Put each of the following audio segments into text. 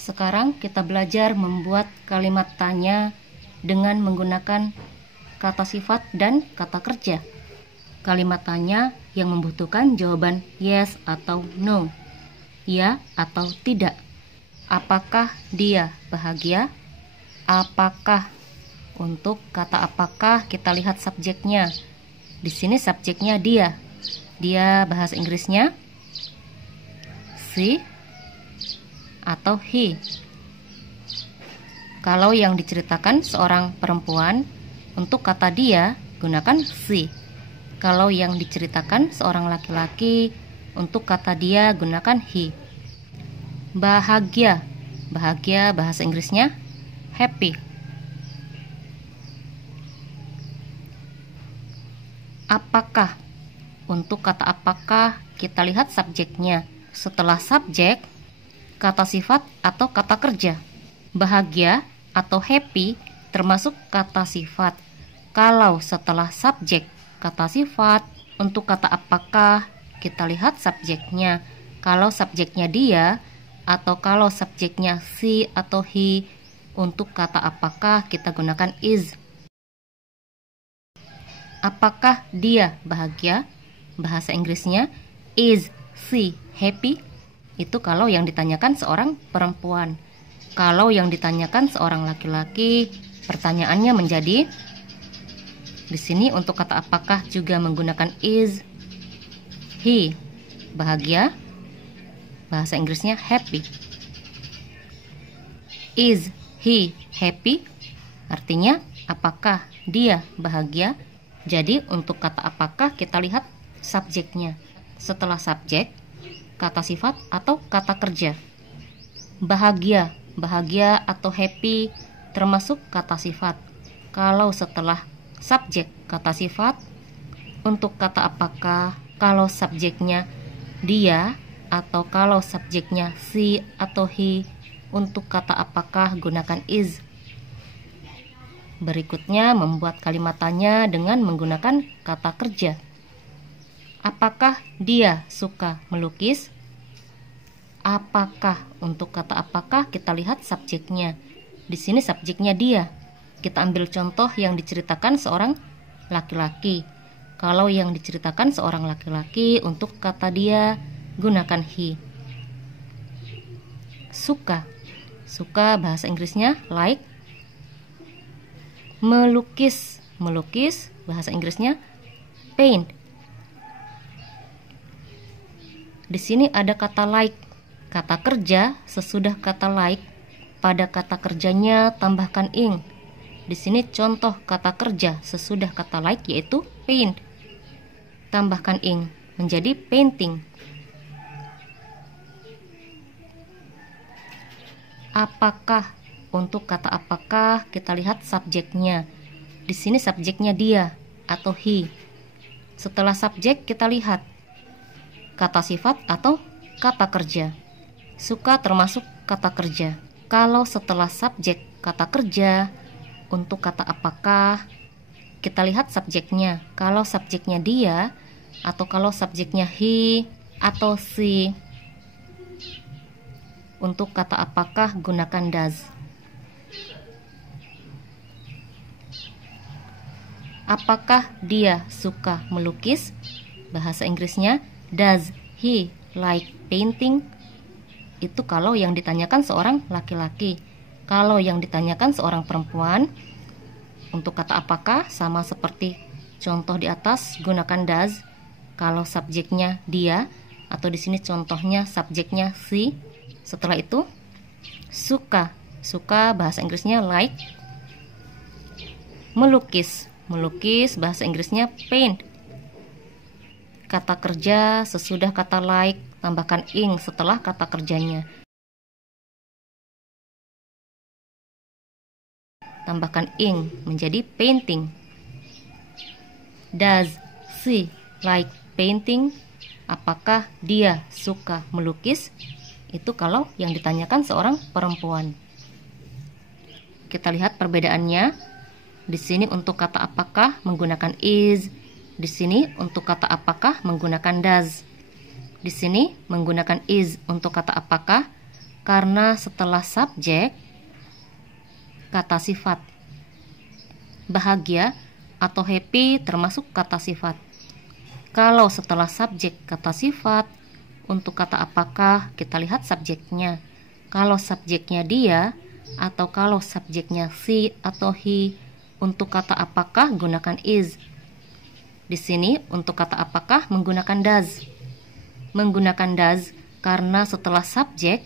Sekarang kita belajar membuat kalimat tanya dengan menggunakan kata sifat dan kata kerja. Kalimat tanya yang membutuhkan jawaban yes atau no, ya atau tidak. Apakah dia bahagia? Apakah? Untuk kata apakah kita lihat subjeknya. Di sini subjeknya dia. Dia bahasa Inggrisnya she atau he. Kalau yang diceritakan seorang perempuan, untuk kata dia gunakan she. Kalau yang diceritakan seorang laki-laki, untuk kata dia gunakan he. Bahagia. Bahagia bahasa Inggrisnya happy. Apakah? Untuk kata apakah kita lihat subjeknya. Setelah subjek, kata sifat atau kata kerja. Bahagia atau happy termasuk kata sifat. Kalau setelah subjek kata sifat, untuk kata apakah kita lihat subjeknya. Kalau subjeknya dia atau kalau subjeknya she atau he, untuk kata apakah kita gunakan is. Apakah dia bahagia? Bahasa Inggrisnya is she happy? Itu kalau yang ditanyakan seorang perempuan. Kalau yang ditanyakan seorang laki-laki, pertanyaannya menjadi, di sini untuk kata apakah juga menggunakan is. He bahagia, bahasa Inggrisnya happy. Is he happy? Artinya apakah dia bahagia? Jadi untuk kata apakah kita lihat subjeknya. Setelah subjek, kata sifat atau kata kerja. Bahagia, bahagia atau happy termasuk kata sifat. Kalau setelah subjek kata sifat, untuk kata apakah kalau subjeknya dia atau kalau subjeknya she atau he, untuk kata apakah gunakan is. Berikutnya membuat kalimat tanya dengan menggunakan kata kerja. Apakah dia suka melukis? Apakah? Untuk kata apakah kita lihat subjeknya. Di sini subjeknya dia. Kita ambil contoh yang diceritakan seorang laki-laki. Kalau yang diceritakan seorang laki-laki, untuk kata dia gunakan he. Suka. Suka bahasa Inggrisnya like. Melukis. Melukis bahasa Inggrisnya paint. Di sini ada kata like. Kata kerja sesudah kata like, pada kata kerjanya tambahkan ing. Di sini contoh kata kerja sesudah kata like yaitu paint. Tambahkan ing menjadi painting. Apakah? Untuk kata apakah kita lihat subjeknya. Di sini subjeknya dia atau he. Setelah subjek kita lihat kata sifat atau kata kerja. Suka termasuk kata kerja. Kalau setelah subjek kata kerja, untuk kata apakah kita lihat subjeknya. Kalau subjeknya dia atau kalau subjeknya he atau she, untuk kata apakah gunakan does. Apakah dia suka melukis? Bahasa Inggrisnya does he like painting? Itu kalau yang ditanyakan seorang laki-laki. Kalau yang ditanyakan seorang perempuan, untuk kata apakah sama seperti contoh di atas, gunakan does. Kalau subjeknya dia atau di sini contohnya subjeknya she. Setelah itu suka. Suka bahasa Inggrisnya like. Melukis. Melukis bahasa Inggrisnya paint. Kata kerja sesudah kata like, tambahkan ing setelah kata kerjanya. Tambahkan ing menjadi painting. Does she like painting? Apakah dia suka melukis? Itu kalau yang ditanyakan seorang perempuan. Kita lihat perbedaannya. Di sini untuk kata apakah menggunakan is. Di sini untuk kata apakah menggunakan does. Di sini menggunakan is untuk kata apakah. Karena setelah subjek kata sifat. Bahagia atau happy termasuk kata sifat. Kalau setelah subjek kata sifat, untuk kata apakah kita lihat subjeknya. Kalau subjeknya dia atau kalau subjeknya she atau he, untuk kata apakah gunakan is. Di sini untuk kata apakah menggunakan does. Menggunakan does karena setelah subjek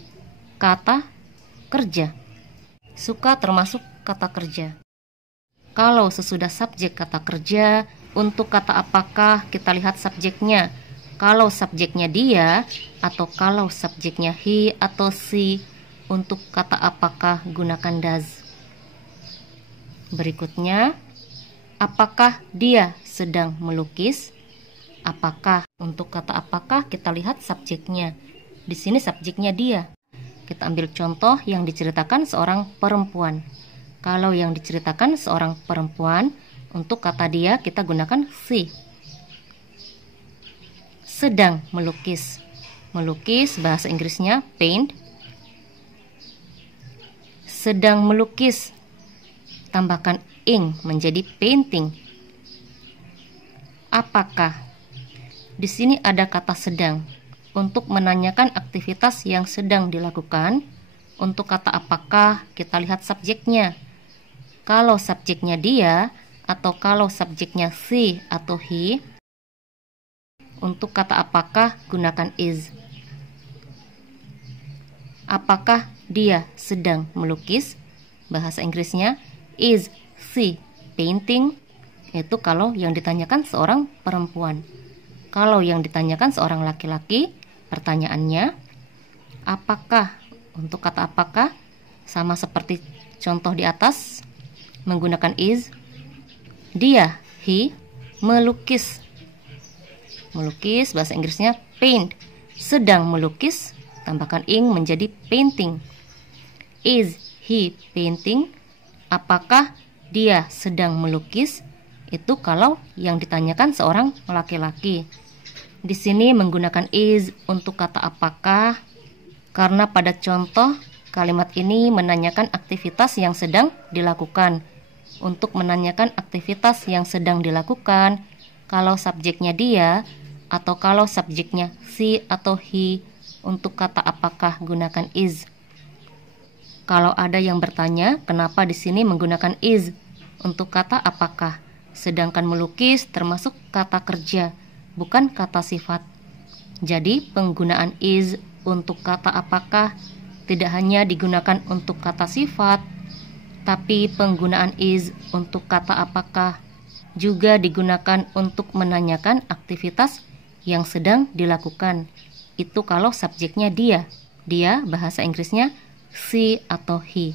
kata kerja. Suka termasuk kata kerja. Kalau sesudah subjek kata kerja, untuk kata apakah kita lihat subjeknya. Kalau subjeknya dia atau kalau subjeknya he atau she, untuk kata apakah gunakan does. Berikutnya, apakah dia sedang melukis? Apakah, untuk kata apakah kita lihat subjeknya. Di sini subjeknya dia. Kita ambil contoh yang diceritakan seorang perempuan. Kalau yang diceritakan seorang perempuan, untuk kata dia kita gunakan she. Sedang melukis. Melukis bahasa Inggrisnya paint. Sedang melukis. Tambahkan ing menjadi painting. Apakah? Di sini ada kata sedang untuk menanyakan aktivitas yang sedang dilakukan. Untuk kata apakah kita lihat subjeknya. Kalau subjeknya dia atau kalau subjeknya she atau he, untuk kata apakah gunakan is. Apakah dia sedang melukis? Bahasa Inggrisnya is she painting. Itu kalau yang ditanyakan seorang perempuan. Kalau yang ditanyakan seorang laki-laki, pertanyaannya apakah? Untuk kata apakah sama seperti contoh di atas, menggunakan is. Dia, he, melukis. Melukis bahasa Inggrisnya paint. Sedang melukis, tambahkan ing menjadi painting. Is he painting? Apakah dia sedang melukis? Itu kalau yang ditanyakan seorang laki-laki. Di sini menggunakan is untuk kata apakah karena pada contoh kalimat ini menanyakan aktivitas yang sedang dilakukan. Untuk menanyakan aktivitas yang sedang dilakukan, kalau subjeknya dia atau kalau subjeknya she atau he, untuk kata apakah gunakan is. Kalau ada yang bertanya, kenapa di sini menggunakan is untuk kata apakah, sedangkan melukis termasuk kata kerja, bukan kata sifat. Jadi penggunaan is untuk kata apakah tidak hanya digunakan untuk kata sifat, tapi penggunaan is untuk kata apakah juga digunakan untuk menanyakan aktivitas yang sedang dilakukan. Itu kalau subjeknya dia. Dia bahasa Inggrisnya she atau he.